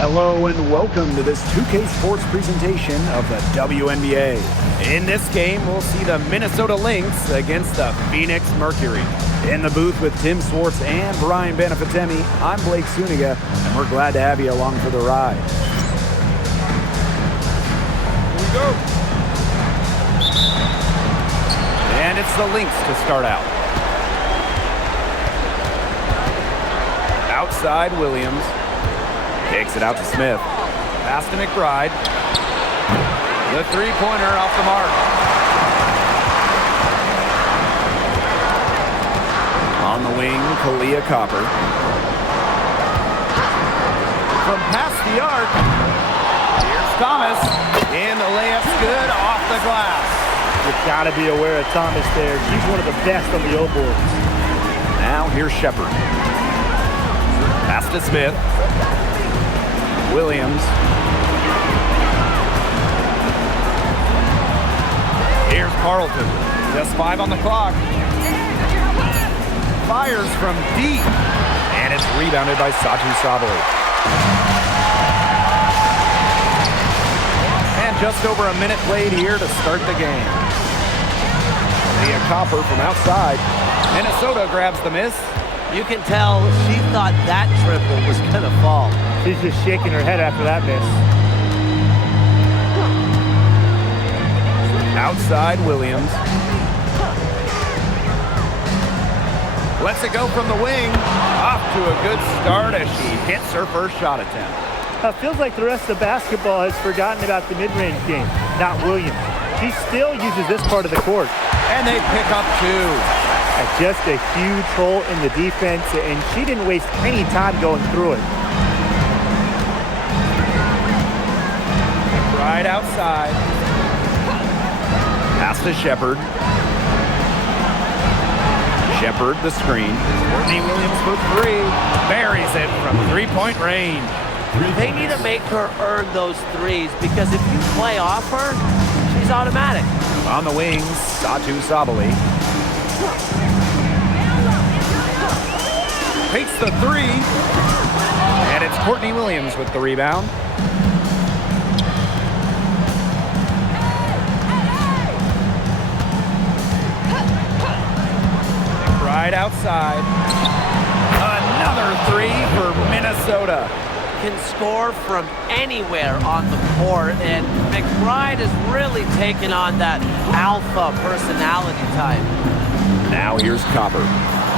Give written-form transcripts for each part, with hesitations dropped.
Hello and welcome to this 2K Sports presentation of the WNBA. In this game, we'll see the Minnesota Lynx against the Phoenix Mercury. In the booth with Tim Swartz and Brian Benefatemi, I'm Blake Suniga, and we're glad to have you along for the ride. Here we go. And it's the Lynx to start out. Outside Williams. Takes it out to Smith. Pass to McBride. The three-pointer off the mark. On the wing, Kalia Copper. From past the arc, here's Thomas. And the layup's good off the glass. You've got to be aware of Thomas there. She's one of the best on the O-boards. Now here's Shepard. Pass to Smith. Williams. Here's Carlton. Just 5 on the clock. Fires from deep. And it's rebounded by Satu Sabali. And just over a minute played here to start the game. Leah Copper from outside. Minnesota grabs the miss. You can tell she thought that triple was going to fall. She's just shaking her head after that miss. Outside Williams. Lets it go from the wing. Off to a good start as she hits her first shot attempt. Feels like the rest of basketball has forgotten about the mid-range game, not Williams. She still uses this part of the court. And they pick up 2. Just a huge hole in the defense, and she didn't waste any time going through it. Right outside. Pass to Shepard. Shepard, the screen. Courtney Williams for 3. Buries it from three-point range. They need to make her earn those threes, because if you play off her, she's automatic. On the wings, Satu Sabali. Takes the 3. And it's Courtney Williams with the rebound. Right outside. Another 3 for Minnesota. Can score from anywhere on the court, and McBride has really taken on that alpha personality type. Now here's Copper.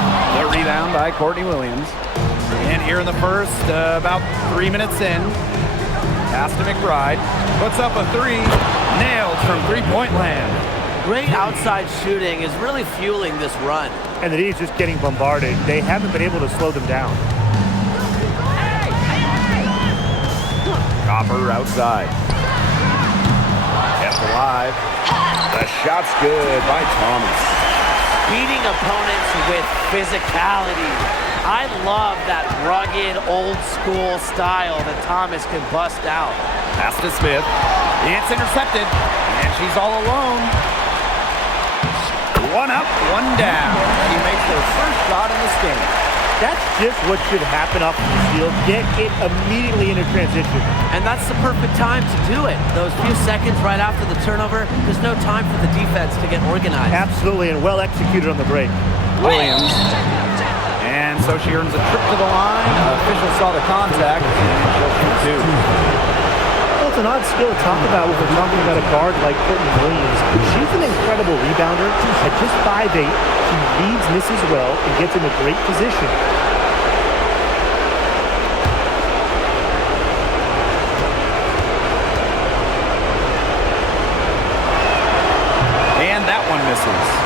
The rebound by Courtney Williams. And here in the first, about 3 minutes in. Pass to McBride. Puts up a 3. Nailed from three-point land. Great outside shooting is really fueling this run. And the D is just getting bombarded. They haven't been able to slow them down. Copper outside. Kept alive. The shot's good by Thomas. Beating opponents with physicality. I love that rugged, old-school style that Thomas can bust out. Pass to Smith. It's intercepted, and she's all alone. 1 up, 1 down. She makes her first shot in this game. That's just what should happen off the field. Get it immediately into transition. And that's the perfect time to do it. Those few seconds right after the turnover, there's no time for the defense to get organized. Absolutely, and well executed on the break. Williams. And so she earns a trip to the line. Official saw the contact, and she'll shoot 2. Well, it's an odd skill to talk about when we're talking about a guard like Courtney Williams. She's an incredible rebounder. At just 5'8", she reads misses well and gets in a great position. And that one misses.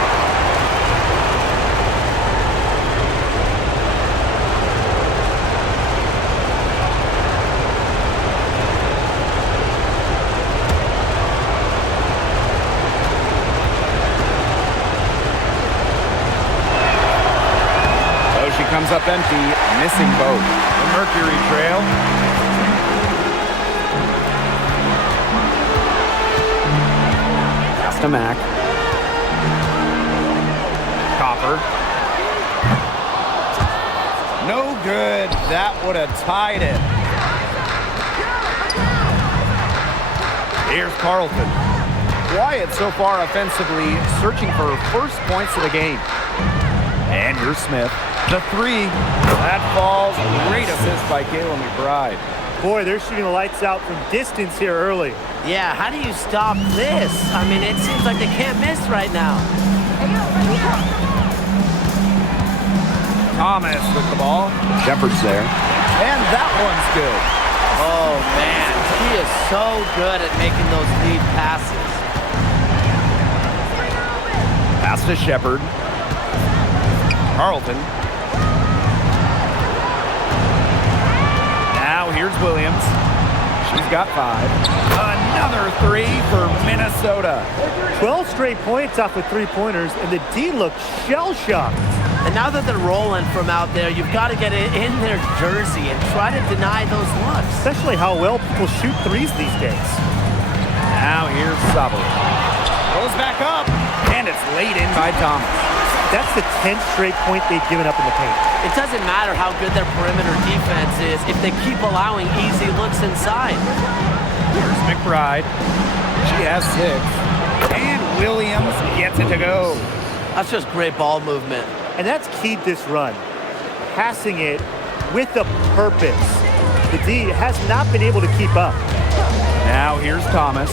comes up empty, missing both. The Mercury trail. Pass to Mac. Copper. No good. That would have tied it. Here's Carlton. Quiet so far offensively, searching for first points of the game. And here's Smith. The three. That falls. Great assist by Kayla McBride. Boy, they're shooting the lights out from distance here early. Yeah, how do you stop this? I mean, it seems like they can't miss right now. Thomas with the ball. Shepard's there. And that one's good. Oh, man. He is so good at making those lead passes. Pass to Shepard. Carlton. Now here's Williams. She's got 5. Another 3 for Minnesota. 12 straight points off with three-pointers, and the D looks shell-shocked. And now that they're rolling from out there, you've got to get it in their jersey and try to deny those looks. Especially how well people shoot threes these days. Now here's Sabali. Goes back up, and it's laid in by Thomas. That's the 10th straight point they've given up in the paint. It doesn't matter how good their perimeter defense is if they keep allowing easy looks inside. Here's McBride. She has 6. And Williams gets it to go. That's just great ball movement. And that's keyed this run. Passing it with a purpose. The D has not been able to keep up. Now here's Thomas.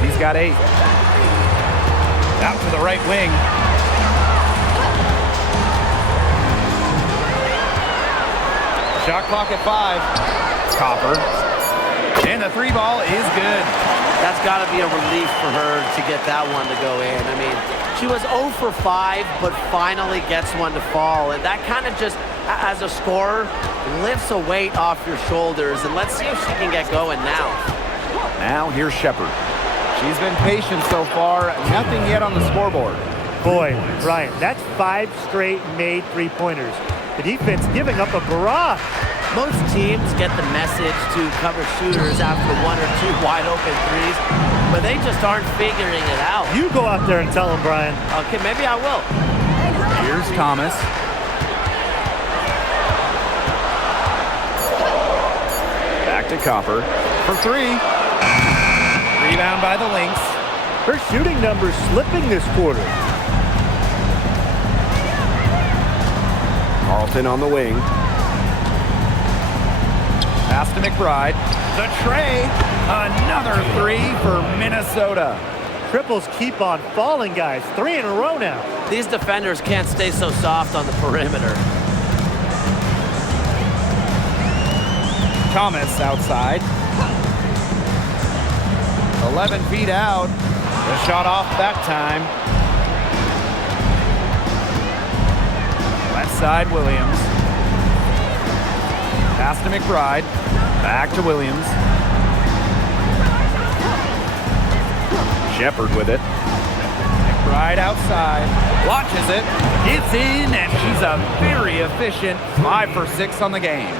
She's got 8. Out to the right wing. Shot clock at 5. Copper. And the 3 ball is good. That's got to be a relief for her to get that one to go in. I mean, she was 0 for 5, but finally gets one to fall. And that kind of just, as a scorer, lifts a weight off your shoulders. And let's see if she can get going now. Now here's Shepard. She's been patient so far. Nothing yet on the scoreboard. Boy, Brian, that's 5 straight made three-pointers. The defense giving up a barrage. Most teams get the message to cover shooters after 1 or 2 wide open threes, but they just aren't figuring it out. You go out there and tell them, Brian. Okay, maybe I will. Here's Thomas. Back to Copper for 3. Rebound by the Lynx. Her shooting numbers slipping this quarter. Carlton on the wing. Pass to McBride. The tray. Another 3 for Minnesota. Triples keep on falling, guys. 3 in a row now. These defenders can't stay so soft on the perimeter. Thomas outside. 11 feet out. The shot off that time. Left side, Williams. Pass to McBride. Back to Williams. Shepard with it. McBride outside. Watches it. It's in, and she's a very efficient 5 for 6 on the game.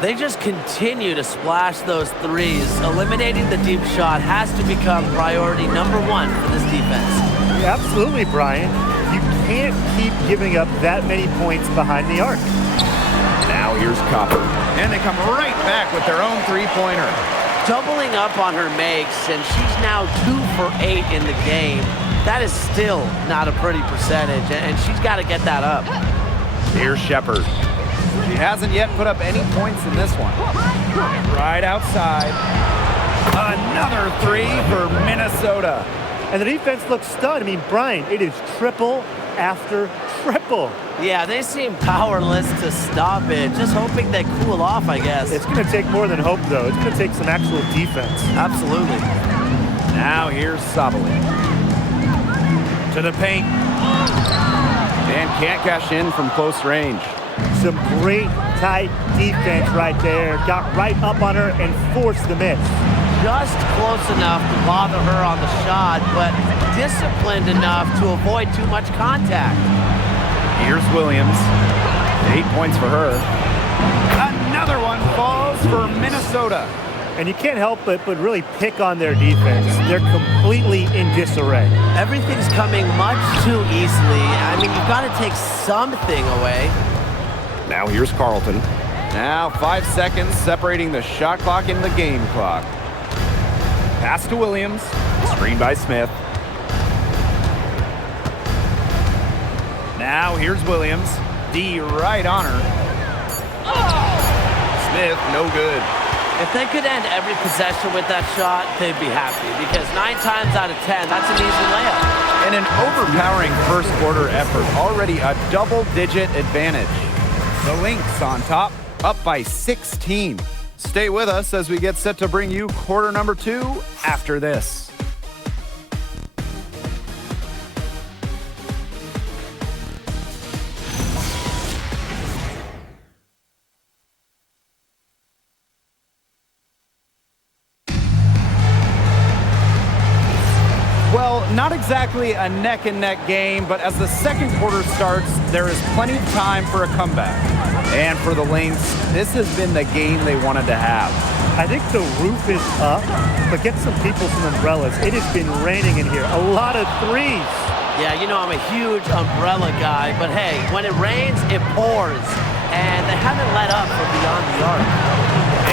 They just continue to splash those threes. Eliminating the deep shot has to become priority number 1 for this defense. Yeah, absolutely, Brian. You can't keep giving up that many points behind the arc. Now here's Copper. And they come right back with their own three-pointer. Doubling up on her makes, and she's now 2 for 8 in the game. That is still not a pretty percentage, and she's got to get that up. Here's Shepard. She hasn't yet put up any points in this one. Right outside. Another 3 for Minnesota. And the defense looks stunned. I mean, Brian, it is triple after triple. Yeah, they seem powerless to stop it. Just hoping they cool off, I guess. It's going to take more than hope, though. It's going to take some actual defense. Absolutely. Now here's Sabali. To the paint. And can't cash in from close range. Some great tight defense right there. Got right up on her and forced the miss. Just close enough to bother her on the shot, but disciplined enough to avoid too much contact. Here's Williams. 8 points for her. Another one falls for Minnesota. And you can't help but really pick on their defense. They're completely in disarray. Everything's coming much too easily. I mean, you've got to take something away. Now here's Carlton. Now 5 seconds separating the shot clock and the game clock. Pass to Williams. Screen by Smith. Now here's Williams. D right on her. Smith, no good. If they could end every possession with that shot, they'd be happy, because 9 times out of 10, that's an easy layup. And an overpowering first quarter effort, already a double-digit advantage. The Lynx on top, up by 16. Stay with us as we get set to bring you quarter number 2 after this. Well, not exactly a neck-and-neck game, but as the second quarter starts, there is plenty of time for a comeback. And for the Lynx, this has been the game they wanted to have. I think the roof is up, but get some people some umbrellas. It has been raining in here. A lot of threes. Yeah, you know I'm a huge umbrella guy, but hey, when it rains, it pours. And they haven't let up for beyond the arc.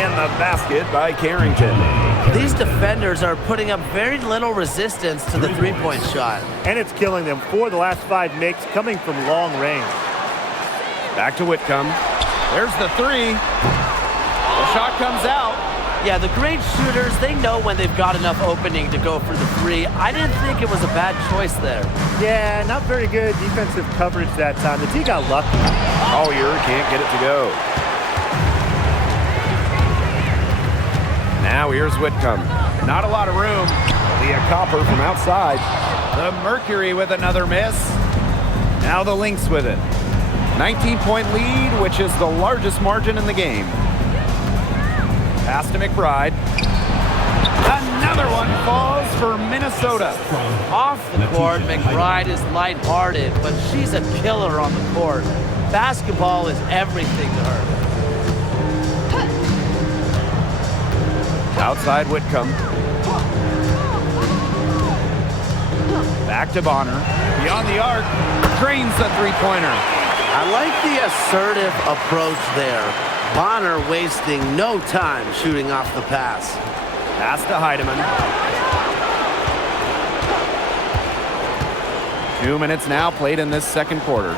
And the basket by Carrington. These defenders are putting up very little resistance to the three-point shot. And it's killing them. 4 of the last 5 makes coming from long range. Back to Whitcomb. There's the 3. The shot comes out. Yeah, the great shooters, they know when they've got enough opening to go for the 3. I didn't think it was a bad choice there. Yeah, not very good defensive coverage that time. The D got lucky. Collier can't get it to go. Now here's Whitcomb. Not a lot of room. Only a copper from outside. The Mercury with another miss. Now the Lynx with it. 19-point lead, which is the largest margin in the game. Pass to McBride. Another one falls for Minnesota. Off the court, McBride is lighthearted, but she's a killer on the court. Basketball is everything to her. Outside Whitcomb. Back to Bonner. Beyond the arc. Drains the three-pointer. I like the assertive approach there. Bonner wasting no time shooting off the pass. Pass to Heidemann. 2 minutes now played in this second quarter.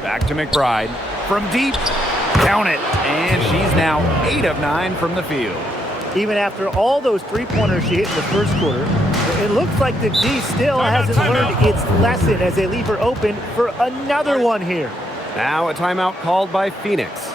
Back to McBride. From deep. Count it. And she's now 8 of 9 from the field. Even after all those three-pointers she hit in the first quarter, it looks like the D still hasn't learned its lesson as they leave her open for another one here. Now a timeout called by Phoenix.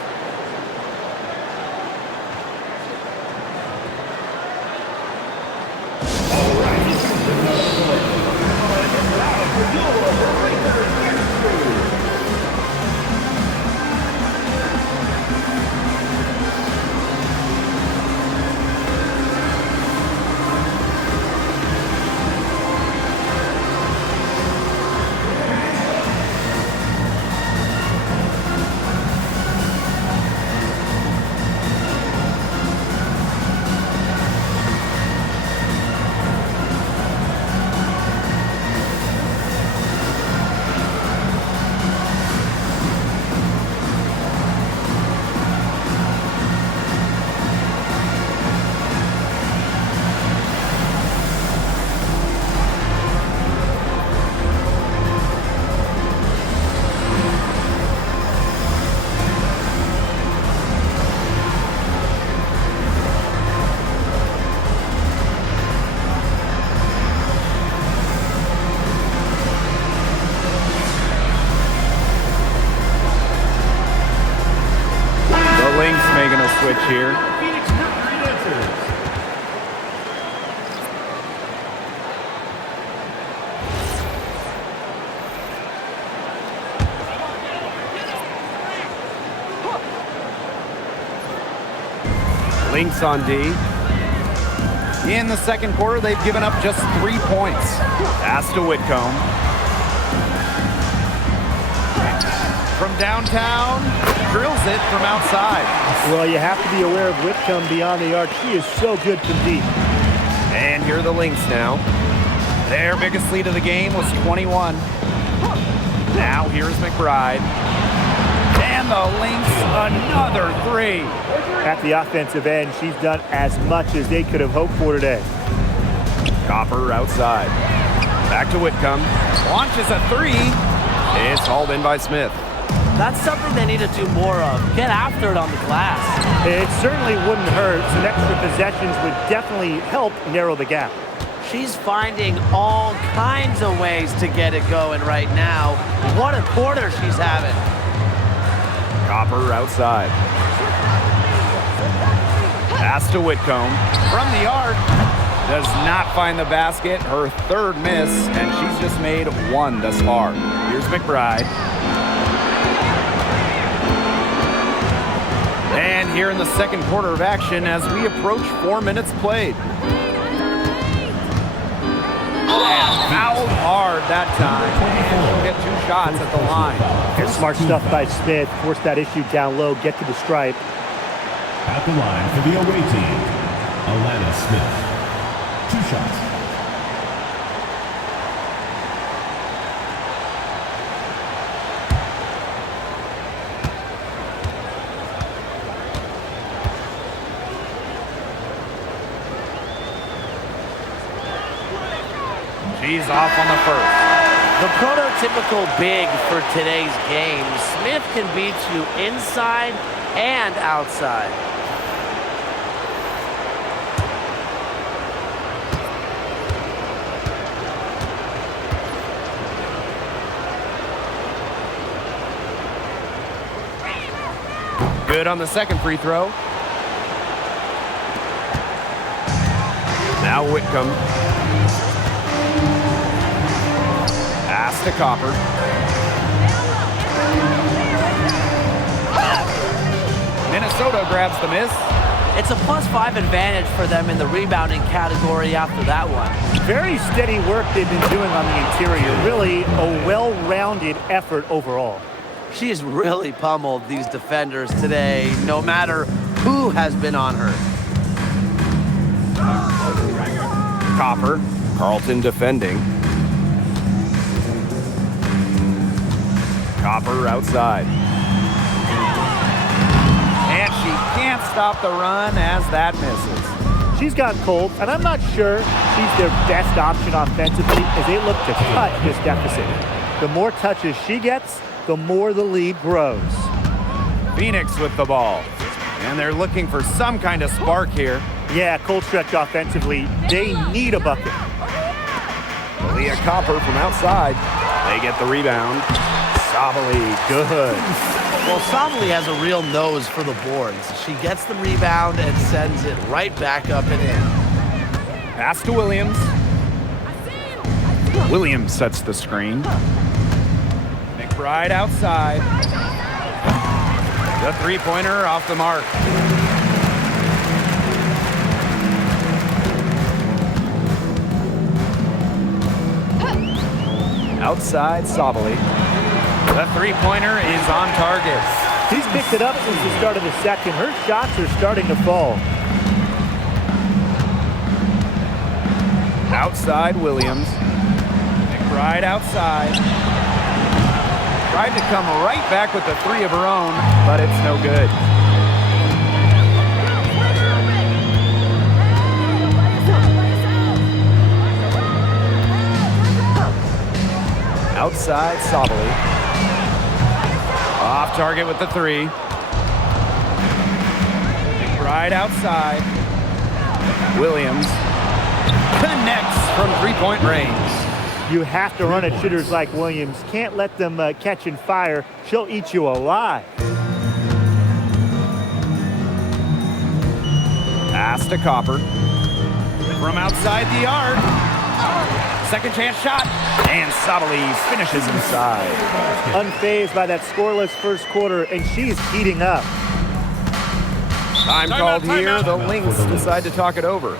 Switch here. Phoenix Mercury enters. Lynx on D. In the second quarter, they've given up just 3 points. Pass to Whitcomb. from downtown, drills it from outside. Well, you have to be aware of Whitcomb beyond the arc. She is so good from deep. And here are the Lynx now. Their biggest lead of the game was 21. Now here's McBride. And the Lynx, another three. At the offensive end, she's done as much as they could have hoped for today. Copper outside. Back to Whitcomb. Launches a three. It's hauled in by Smith. That's something they need to do more of. Get after it on the glass. It certainly wouldn't hurt. Some extra possessions would definitely help narrow the gap. She's finding all kinds of ways to get it going right now. What a quarter she's having. Copper outside. Pass to Whitcomb. From the arc. Does not find the basket. Her third miss, and she's just made one thus far. Here's McBride. And here in the second quarter of action as we approach 4 minutes played. And fouled hard that time. And she'll get 2 shots at the line. And smart stuff by Smith. Force that issue down low, get to the stripe. At the line for the away team, Alana Smith. 2 shots. She's off on the first. The prototypical big for today's game. Smith can beat you inside and outside. Good on the second free throw. Now Whitcomb. Pass to Copper. Minnesota grabs the miss. It's a +5 advantage for them in the rebounding category after that one. Very steady work they've been doing on the interior. Really a well-rounded effort overall. She has really pummeled these defenders today, no matter who has been on her. Copper. Carlton defending. Copper outside. And she can't stop the run as that misses. She's got cold, and I'm not sure she's their best option offensively as they look to cut this deficit. The more touches she gets, the more the lead grows. Phoenix with the ball. And they're looking for some kind of spark here. Yeah, cold stretch offensively. They need a bucket. Leah Copper from outside. They get the rebound. Sabali, good. Well, Sabali has a real nose for the boards. She gets the rebound and sends it right back up and in. Pass to Williams. Williams sets the screen. McBride outside. The three-pointer off the mark. Outside Sabali. The three-pointer is on target. She's picked it up since the start of the second. Her shots are starting to fall. Outside Williams. McBride outside. Tried to come right back with the three of her own, but it's no good. Outside Sabali. Off target with the three. McBride outside. Williams connects from three-point range. You have to run at shooters like Williams. Can't let them catch and fire. She'll eat you alive. Pass to Copper. From outside the arc. Second chance shot. And Sabali finishes inside. Unfazed by that scoreless first quarter, and she's heating up. Time called here. The Lynx decide to talk it over.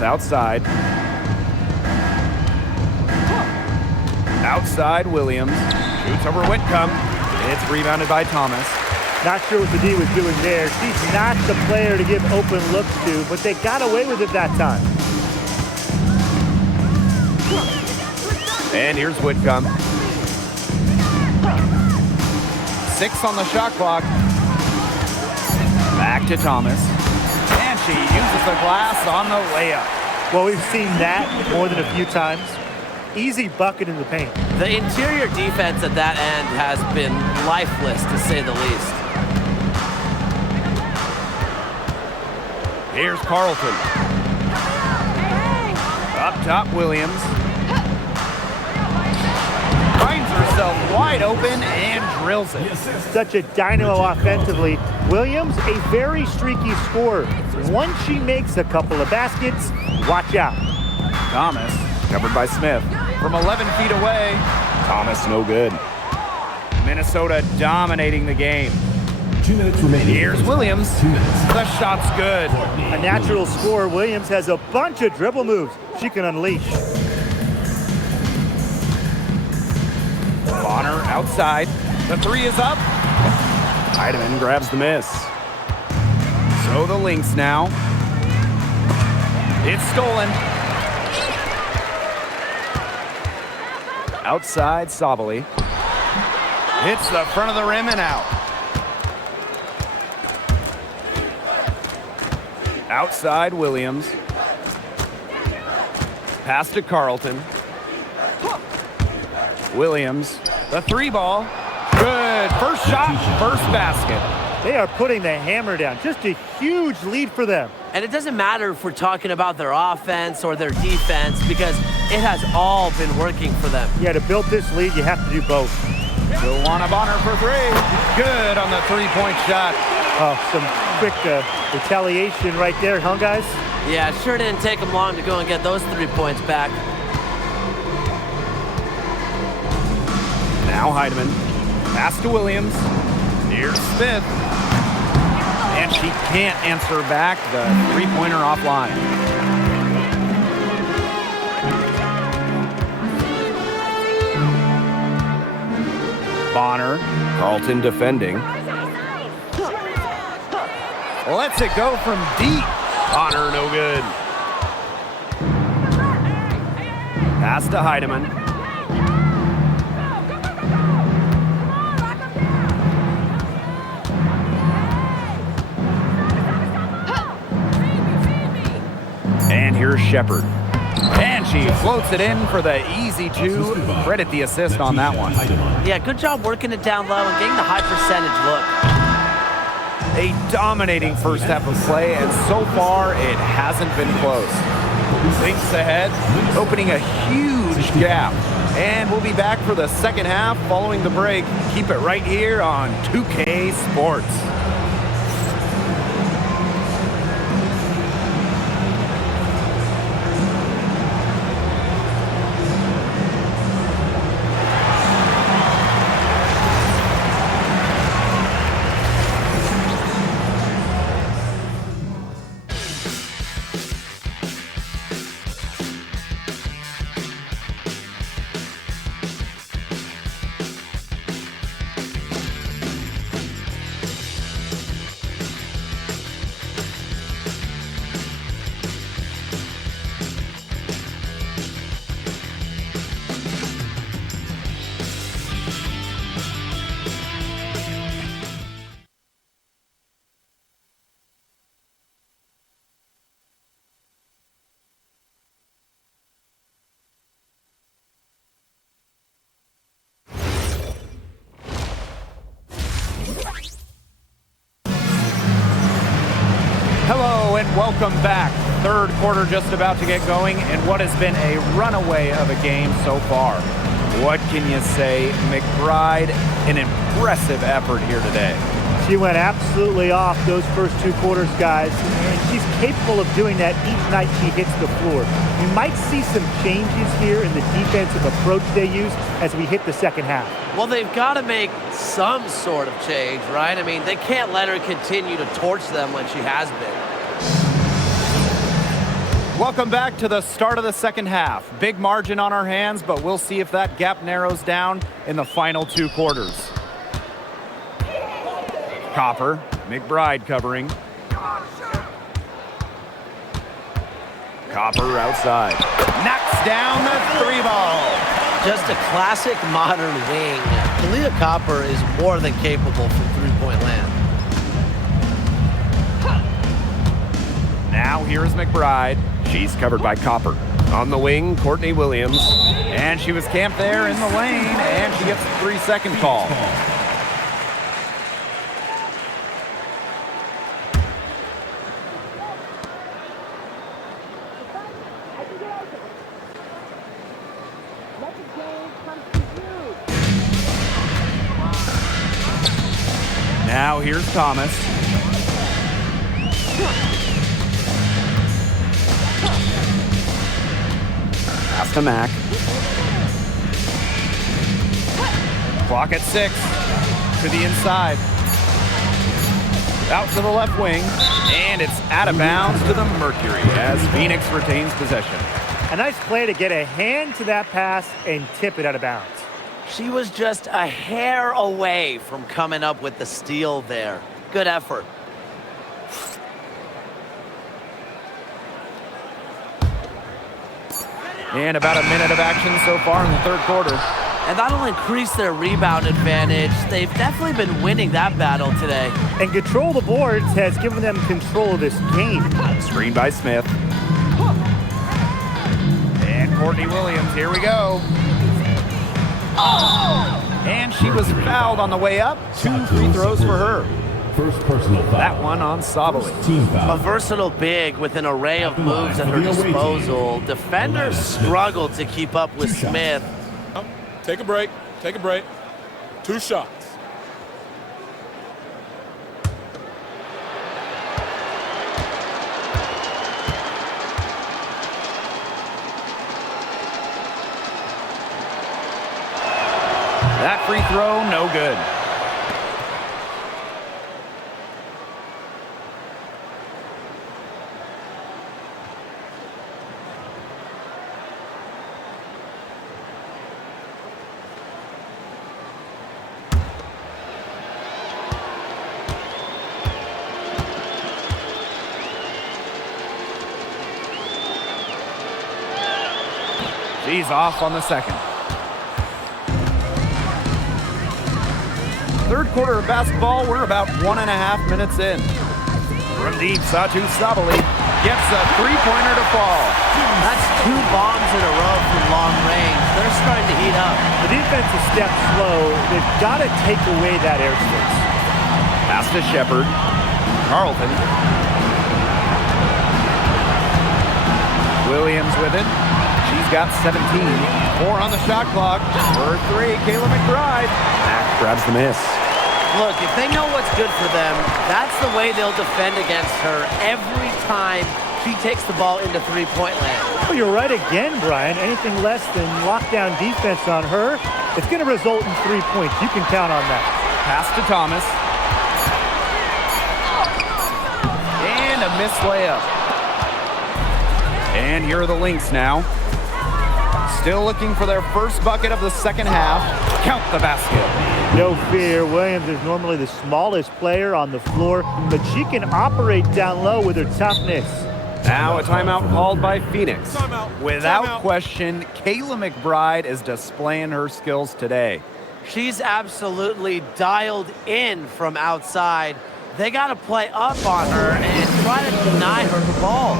Smith outside. Outside Williams. Shoots over Whitcomb. It's rebounded by Thomas. Not sure what the D was doing there. She's not the player to give open looks to, but they got away with it that time. And here's Whitcomb. 6 on the shot clock. Back to Thomas. And she uses the glass on the layup. Well, we've seen that more than a few times. Easy bucket in the paint. The interior defense at that end has been lifeless, to say the least. Here's Carlton. Up top, Williams. Finds herself wide open and drills it. Such a dynamo offensively. Williams, a very streaky scorer. Once she makes a couple of baskets, watch out. Thomas, covered by Smith. From 11 feet away, Thomas no good. Minnesota dominating the game. 2 minutes remaining. Here's Williams. 2 minutes. The shot's good. A natural scorer, Williams has a bunch of dribble moves she can unleash. Bonner outside. The 3 is up. Heidemann grabs the miss. So the Lynx now. It's stolen. Outside Sabali. Hits the front of the rim and out. Outside Williams. Pass to Carlton. Williams. The 3 ball. Good. First shot, first basket. They are putting the hammer down. Just a huge lead for them. And it doesn't matter if we're talking about their offense or their defense, because it has all been working for them. Yeah, to build this lead, you have to do both. Joanna Bonner for 3. Good on the 3-point shot. Oh, some quick retaliation right there, huh, guys? Yeah, it sure didn't take them long to go and get those 3 points back. Now Heidemann. Pass to Williams. Here's Smith. And she can't answer back the 3-pointer offline. Bonner. Carlton defending. Lets it go from deep. Bonner no good. Pass to Heidemann. And here's Shepard. And she floats it in for the easy 2. Credit the assist on that one. Yeah, good job working it down low and getting the high percentage look. A dominating first half of play, and so far it hasn't been close. Lynx ahead, opening a huge gap. And we'll be back for the second half following the break. Keep it right here on 2K Sports. Hello and welcome back. Third quarter just about to get going, and what has been a runaway of a game so far. What can you say? McBride, an impressive effort here today. She went absolutely off those first 2 quarters, guys, and she's capable of doing that each night she hits the floor. We might see some changes here in the defensive approach they use as we hit the second half. Well, they've got to make some sort of change, right? I mean, they can't let her continue to torch them like she has been. Welcome back to the start of the second half. Big margin on our hands, but we'll see if that gap narrows down in the final 2 quarters. Copper, McBride covering. Copper outside. Knocks down the 3 ball. Just a classic modern wing. Kalia Copper is more than capable from three-point land. Now here's McBride. She's covered by Copper. On the wing, Courtney Williams. And she was camped there in the lane, and she gets a 3-second call. Now here's Thomas. Pass to Mack. Clock at 6. To the inside. Out to the left wing. And it's out of bounds to the Mercury as Phoenix retains possession. A nice play to get a hand to that pass and tip it out of bounds. She was just a hair away from coming up with the steal there. Good effort. And about a minute of action so far in the third quarter. And that'll increase their rebound advantage. They've definitely been winning that battle today. And control the boards has given them control of this game. Screen by Smith. And Courtney Williams, here we go. And she was fouled on the way up. 2 free throws for her. First personal foul. That one on Sabali. Team foul. A versatile big with an array of moves at her disposal. Defenders struggled to keep up with Smith. Take a break. Take a break. 2 shots. That free throw, no good. She's off on the second. Third quarter of basketball, we're about 1.5 minutes in. From deep, Satu Sabali gets a 3-pointer to fall. That's 2 bombs in a row from long range. They're starting to heat up. The defense is stepped slow. They've got to take away that airspace. Pass to Shepard. Carlton. Williams with it. She's got 17. 4 on the shot clock. For 3, Kayla McBride. Mack grabs the miss. Look, if they know what's good for them, that's the way they'll defend against her every time she takes the ball into three-point land. Well, you're right again, Brian. Anything less than lockdown defense on her, it's going to result in 3 points. You can count on that. Pass to Thomas. And a missed layup. And here are the Lynx now. Still looking for their first bucket of the second half. Count the basket. No fear. Williams is normally the smallest player on the floor, but she can operate down low with her toughness. Now a timeout called by Phoenix. Timeout. Without Timeout. question, Kayla McBride is displaying her skills today. She's absolutely dialed in from outside. They got to play up on her and try to deny her the ball.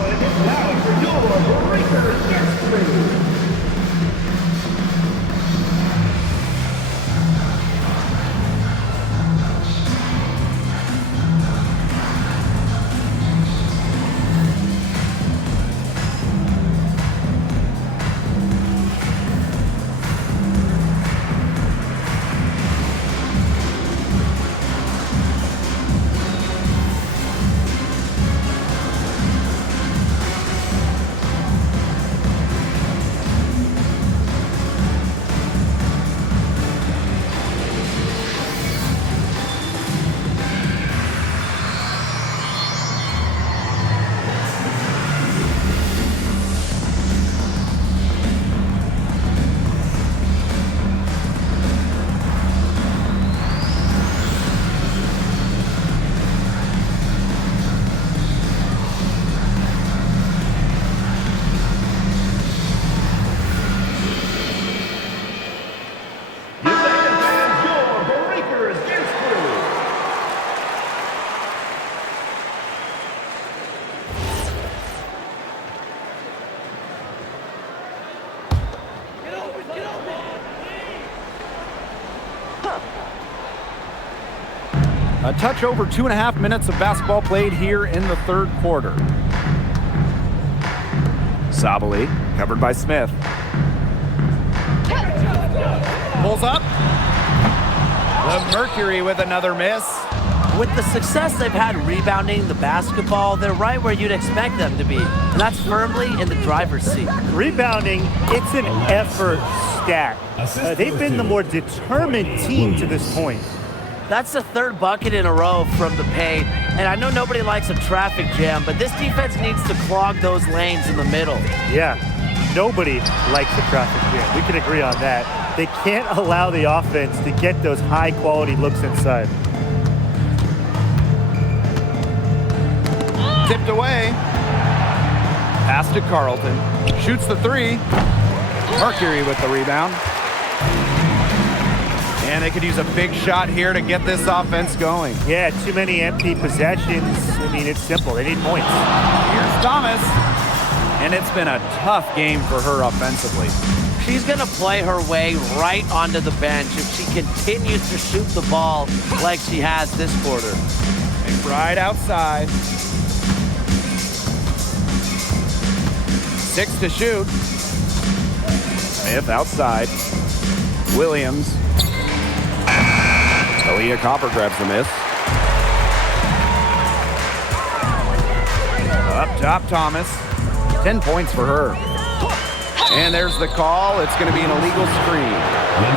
A touch over 2.5 minutes of basketball played here in the third quarter. Sabali, covered by Smith. Pulls up. The Mercury with another miss. With the success they've had rebounding the basketball, they're right where you'd expect them to be. And that's firmly in the driver's seat. Rebounding, it's an effort stat. They've been the more determined team to this point. That's the third bucket in a row from the paint. And I know nobody likes a traffic jam, but this defense needs to clog those lanes in the middle. Yeah, nobody likes a traffic jam. We can agree on that. They can't allow the offense to get those high-quality looks inside. Tipped away. Pass to Carlton. Shoots the three. Mercury with the rebound. And they could use a big shot here to get this offense going. Yeah, too many empty possessions. I mean, it's simple. They need points. Here's Thomas. And it's been a tough game for her offensively. She's going to play her way right onto the bench if she continues to shoot the ball like she has this quarter. McBride outside. 6 to shoot. Smith outside. Williams. Aaliyah Copper grabs the miss. Up top, Thomas. 10 points for her. And there's the call. It's going to be an illegal screen.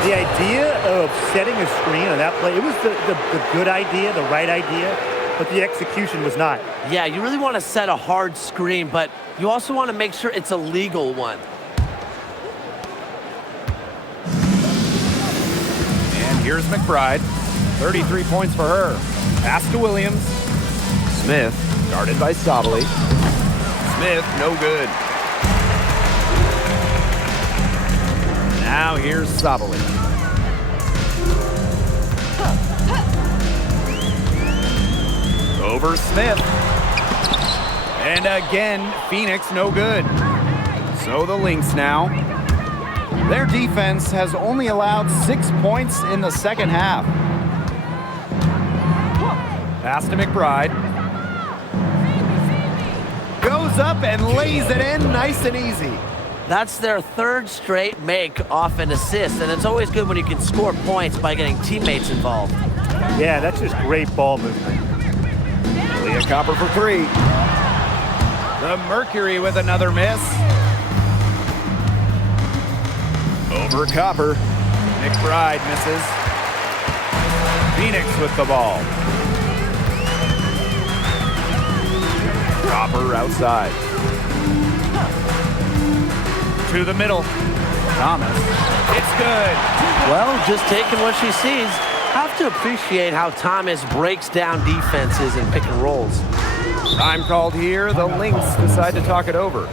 The idea of setting a screen on that play, it was the good idea, the right idea, but the execution was not. Yeah, you really want to set a hard screen, but you also want to make sure it's a legal one. And here's McBride. 33 points for her. Pass to Williams. Smith, guarded by Sabali. Smith, no good. Now here's Sabali. Over Smith. And again, Phoenix no good. So the Lynx now. Their defense has only allowed 6 points in the second half. Pass to McBride. Goes up and lays it in nice and easy. That's their third straight make off an assist, and it's always good when you can score points by getting teammates involved. Yeah, that's just great ball movement. Leah Copper for three. The Mercury with another miss. Over Copper. McBride misses. Phoenix with the ball. Copper outside. To the middle. Thomas. It's good. Well, just taking what she sees. Have to appreciate how Thomas breaks down defenses and pick and rolls. Time called here. The Lynx decide to talk it over.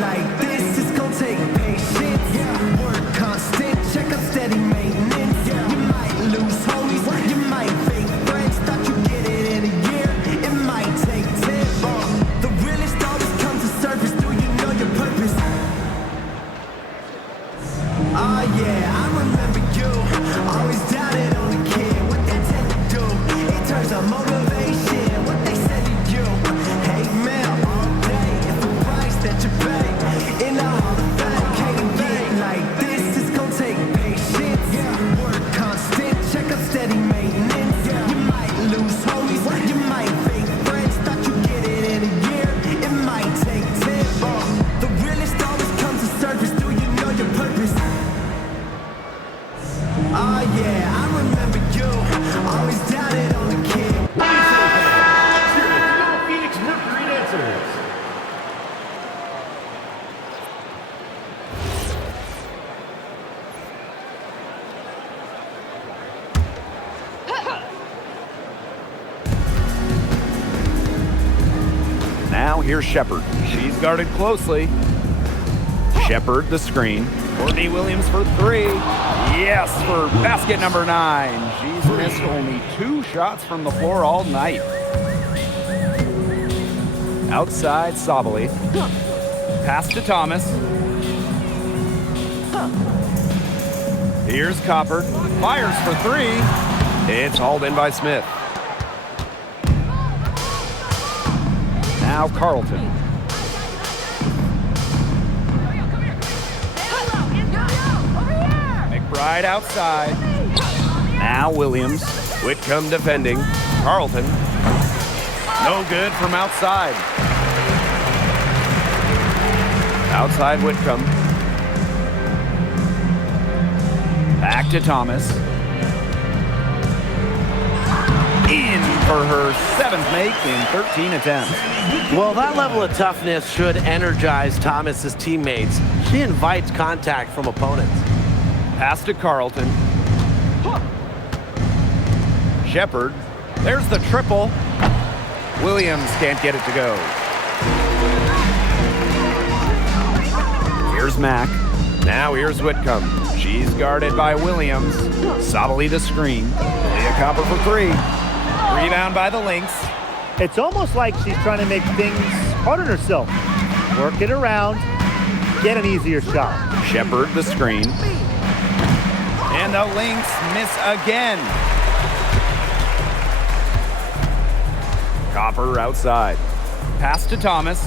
Like this, it's gonna take patience. Work constant, check up steady. here's Shepard. She's guarded closely. Shepard, the screen. Courtney Williams for three. Yes, for basket number 9. She's missed only 2 shots from the floor all night. Outside, Sabali. Pass to Thomas. Here's Copper. Fires for 3. It's hauled in by Smith. Now Carlton. McBride outside. Now Williams. Whitcomb defending. Carlton. No good from outside. Outside Whitcomb. Back to Thomas. In for her 7th make in 13 attempts. Well, that level of toughness should energize Thomas's teammates. She invites contact from opponents. Pass to Carlton. Shepard. There's the triple. Williams can't get it to go. Here's Mack. Now here's Whitcomb. She's guarded by Williams. Sabali the screen. Leah Copper for 3. Rebound by the Lynx. It's almost like she's trying to make things hard on herself. Work it around, get an easier shot. Shepard the screen. And the Lynx miss again. Copper outside. Pass to Thomas.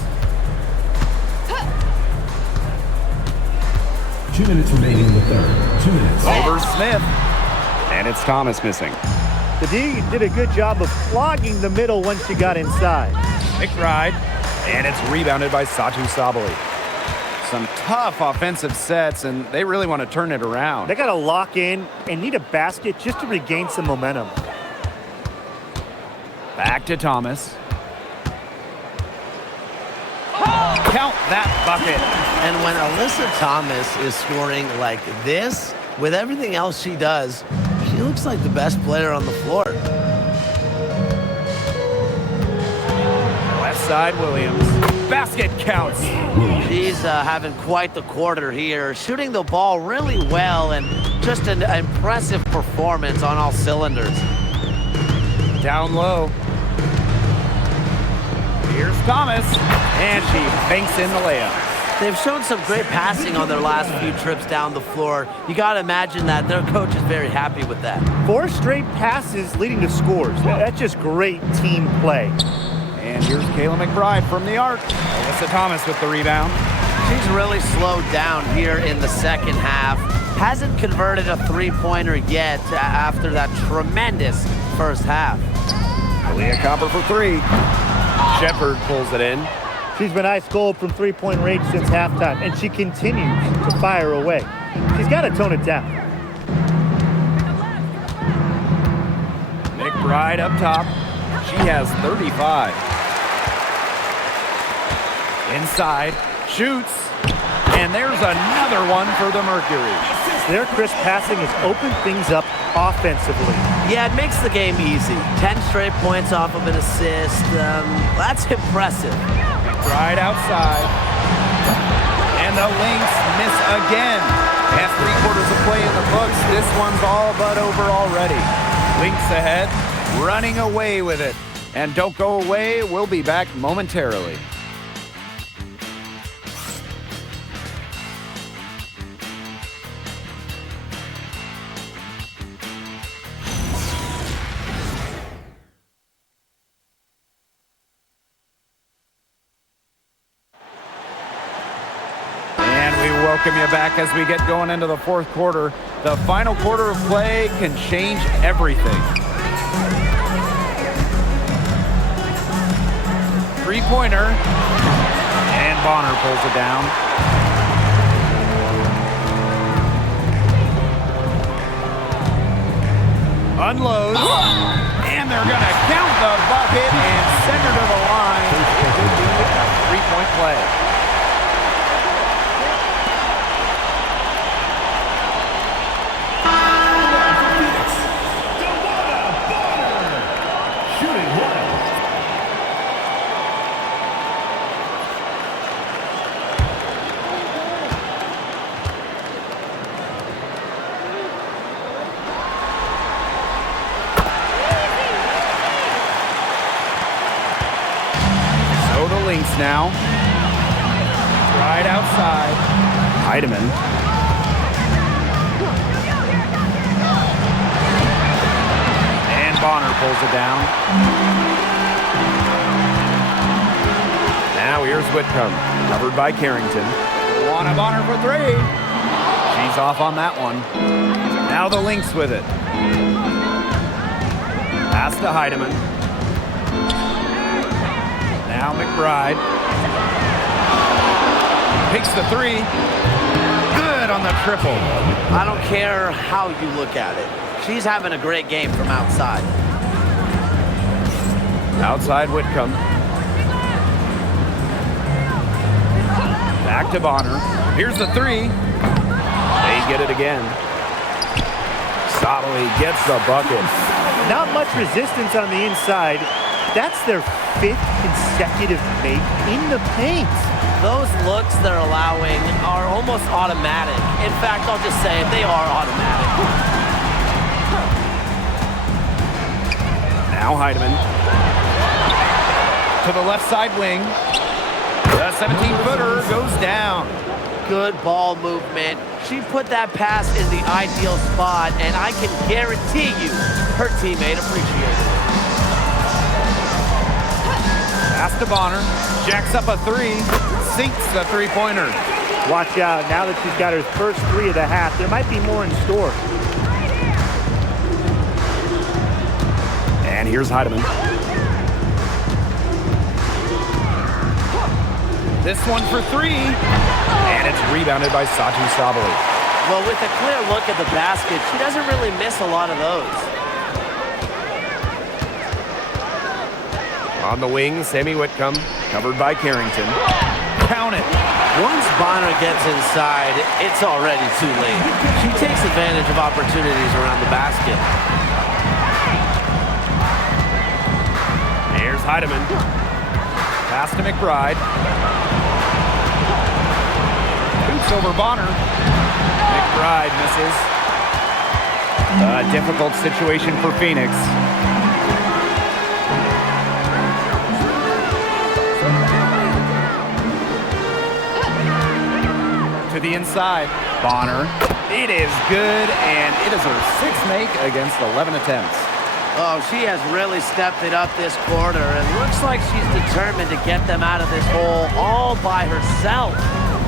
2 minutes remaining in the third. 2 minutes. Over Smith. And it's Thomas missing. The D did a good job of clogging the middle once she got inside. McBride. And it's rebounded by Satu Sabali. Some tough offensive sets, and they really want to turn it around. They got to lock in and need a basket just to regain some momentum. Back to Thomas. Count that bucket. And when Alyssa Thomas is scoring like this, with everything else she does, she looks like the best player on the floor. Left side, Williams. Basket counts. She's having quite the quarter here, shooting the ball really well and just an impressive performance on all cylinders. Down low. Here's Thomas, and she banks in the layup. They've shown some great passing on their last few trips down the floor. You got to imagine that their coach is very happy with that. 4 straight passes leading to scores. That's just great team play. And here's Kayla McBride from the arc. Alyssa Thomas with the rebound. She's really slowed down here in the second half. Hasn't converted a three-pointer yet after that tremendous first half. Leah Copper for 3. Shepard pulls it in. She's been ice cold from three-point range since halftime, and she continues to fire away. She's got to tone it down. McBride up top. She has 35. Inside, shoots, and there's another one for the Mercury. Their crisp passing has opened things up offensively. Yeah, it makes the game easy. 10 straight points off of an assist. That's impressive. McBride outside. And the Lynx miss again. Past 3/4 of play in the books. This one's all but over already. Lynx ahead, running away with it. And don't go away, we'll be back momentarily. Welcome you back as we get going into the fourth quarter. The final quarter of play can change everything. Three-pointer, and Bonner pulls it down. Unloads, and they're going to count the bucket and send her to the line. It could be a three-point play. now. Right outside. Heidemann. And Bonner pulls it down. Now here's Whitcomb, covered by Carrington. On a Bonner for three. She's off on that one. Now the Lynx with it. Pass to Heidemann. Now McBride. Takes the three. Good on the triple. I don't care how you look at it. She's having a great game from outside. Outside Whitcomb. Back to Bonner. Here's the three. They get it again. Sottily gets the bucket. Not much resistance on the inside. That's their 5th consecutive make in the paint. Those looks they're allowing are almost automatic. In fact, I'll just say it, they are automatic. Now Heidemann. To the left side wing. The 17-footer goes down. Good ball movement. She put that pass in the ideal spot, and I can guarantee you her teammate appreciated it. Pass to Bonner. Jacks up a three. Sinks the three-pointer. Watch out. Now that she's got her first three of the half, there might be more in store. And here's Heidemann. This one for three. And it's rebounded by Satu Sabali. Well, with a clear look at the basket, she doesn't really miss a lot of those. On the wing, Sammy Whitcomb, covered by Carrington. Count it. Once Bonner gets inside, it's already too late. She takes advantage of opportunities around the basket. Here's Heidemann. Pass to McBride. Shoots over Bonner. McBride misses. A difficult situation for Phoenix. To the inside. Bonner. It is good, and it is her 6th make against 11 attempts. Oh, she has really stepped it up this quarter. It looks like she's determined to get them out of this hole all by herself.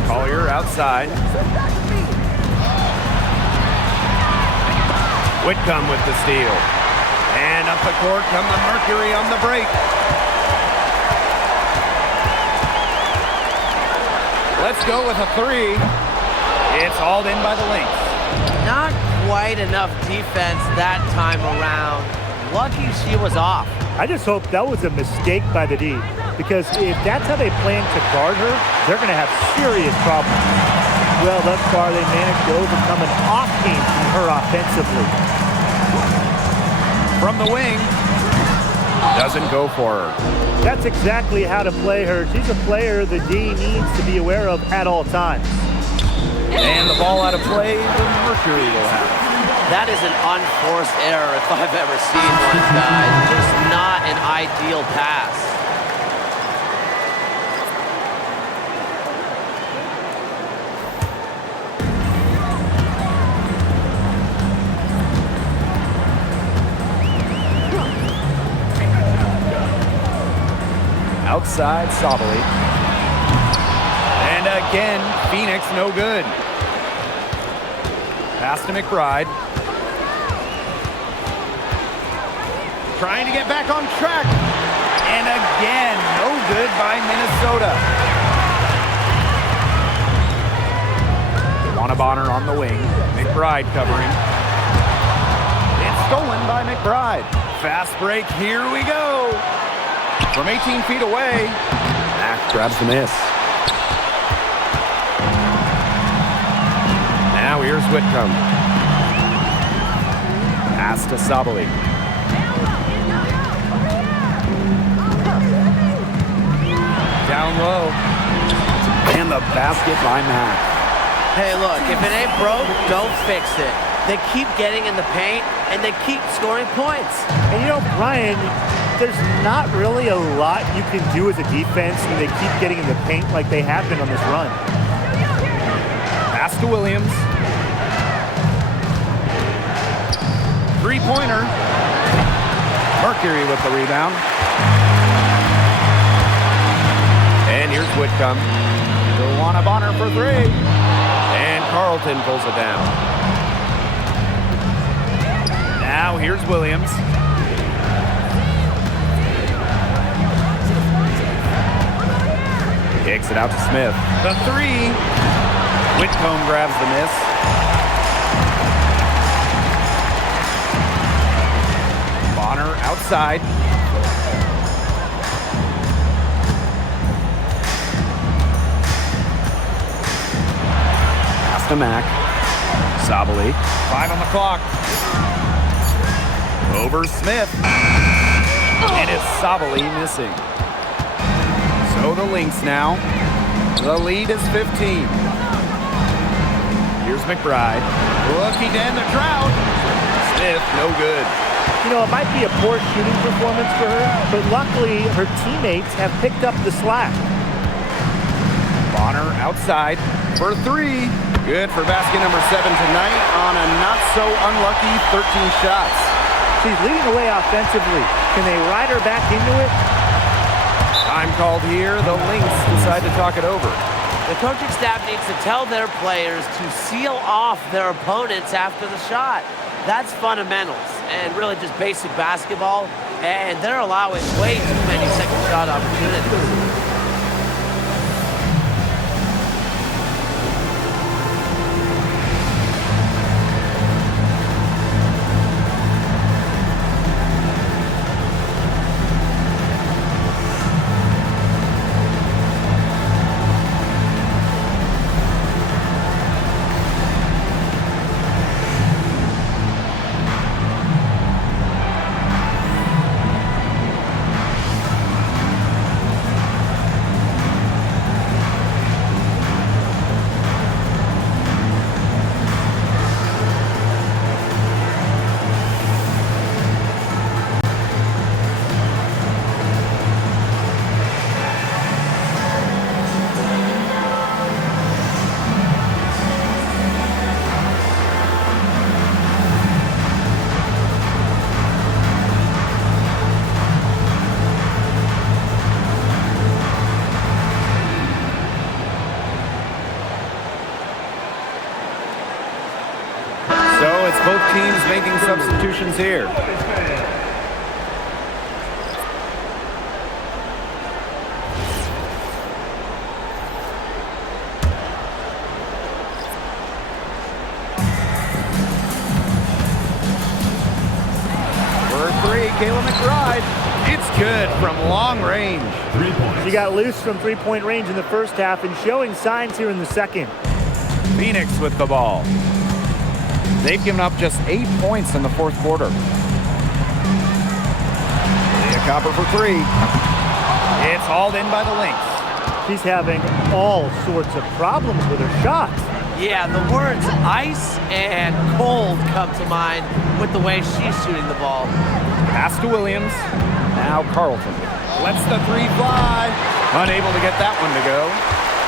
Collier outside. Whitcomb with the steal. And up the court come the Mercury on the break. Let's go with a three. It's hauled in by the Lynx. Not quite enough defense that time around. Lucky she was off. I just hope that was a mistake by the D, because if that's how they plan to guard her, they're going to have serious problems. Well, thus far they managed to overcome an off game from her offensively. From the wing. Doesn't go for her. That's exactly how to play her. She's a player the D needs to be aware of at all times. And the ball out of play, the Mercury will have it. That is an unforced error if I've ever seen one, guys. Just not an ideal pass. Outside, Sabali. And again, Phoenix no good. Pass to McBride. Trying to get back on track. And again, no good by Minnesota. Dewana Bonner on the wing. McBride covering. It's stolen by McBride. Fast break, here we go. From 18 feet away, Mack grabs the miss. Now here's Whitcomb. Pass to Sabali. Down low. And the basket by Mack. Hey, look, if it ain't broke, don't fix it. They keep getting in the paint, and they keep scoring points. And you know, Brian, there's not really a lot you can do as a defense when they keep getting in the paint like they have been on this run. Pass to Williams. Three-pointer. Mercury with the rebound. And here's Whitcomb. DeWanna Bonner for three. And Carlton pulls it down. Now here's Williams. Kicks it out to Smith. The three. Whitcomb grabs the miss. Bonner outside. Pass to Mack. Sabali. 5 on the clock. Over Smith. And it's Sabali missing. So the Lynx now. The lead is 15. Here's McBride. Looking to end the drought. Smith, no good. You know, it might be a poor shooting performance for her, but luckily her teammates have picked up the slack. Bonner outside for three. Good for basket number 7 tonight on a not-so-unlucky 13 shots. She's leading the way offensively. Can they ride her back into it? Time called here. The Lynx decide to talk it over. The coaching staff needs to tell their players to seal off their opponents after the shot. That's fundamentals and really just basic basketball, and they're allowing way too many second shot opportunities. Both teams making substitutions here. For three, Kayla McBride. It's good from long range. 3 points. She got loose from three-point range in the first half and showing signs here in the second. Phoenix with the ball. They've given up just 8 points in the fourth quarter. Leah Copper for three. It's hauled in by the Lynx. She's having all sorts of problems with her shots. Yeah, the words ice and cold come to mind with the way she's shooting the ball. Pass to Williams. Now Carlton lets the three fly. Unable to get that one to go.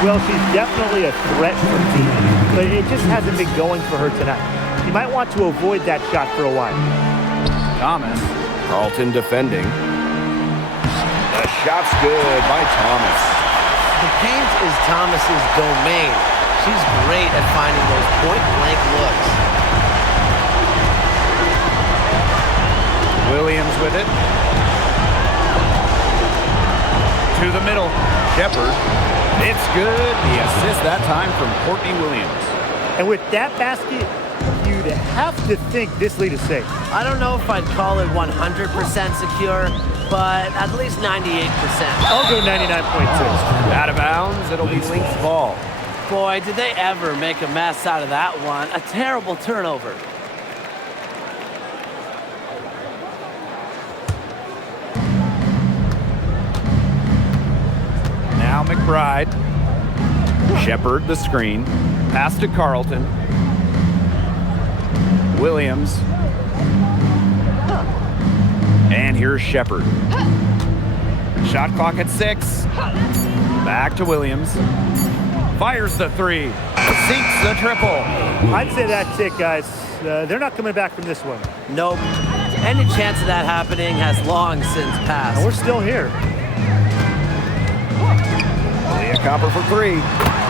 Well, she's definitely a threat for the team, but it just hasn't been going for her tonight. You might want to avoid that shot for a while. Thomas. Carlton defending. The shot's good by Thomas. The paint is Thomas's domain. She's great at finding those point-blank looks. Williams with it. To the middle. Shepard. It's good. The assist that time from Courtney Williams. And with that basket, you'd have to think this lead is safe. I don't know if I'd call it 100% secure, but at least 98%. I'll go 99.6. Out of bounds, it'll be Lynx ball. Boy, did they ever make a mess out of that one. A terrible turnover. Now McBride. Shepard the screen. Pass to Carlton. Williams. And And here's Shepard. Shot clock at 6. Back to Williams. Fires the 3. Sinks the triple. I'd say that's it, guys. They're not coming back from this one. Nope. Any chance of that happening has long since passed. And we're still here. Leah Copper for 3.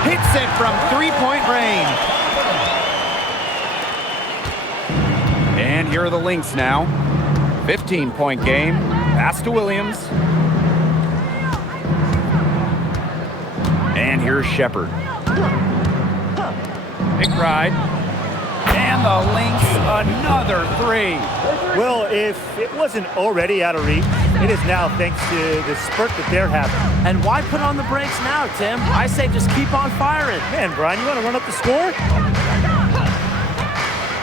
Hits it from 3-point range. And here are the Lynx now. 15-point game. Pass to Williams. And here's Shepard. McBride. And the Lynx, another 3. Well, if it wasn't already out of reach, it is now thanks to the spurt that they're having. And why put on the brakes now, Tim? I say just keep on firing. Man, Brian, you want to run up the score?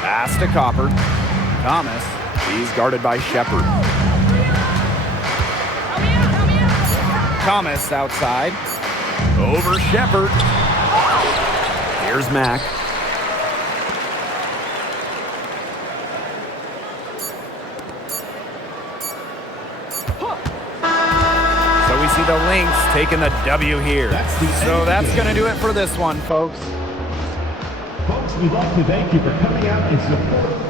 Pass to Copper. Thomas. He's guarded by Shepard. Thomas outside. Over Shepard. Here's Mack. So we see the Lynx taking the W here. So that's going to do it for this one, folks. Folks, we'd like to thank you for coming out and support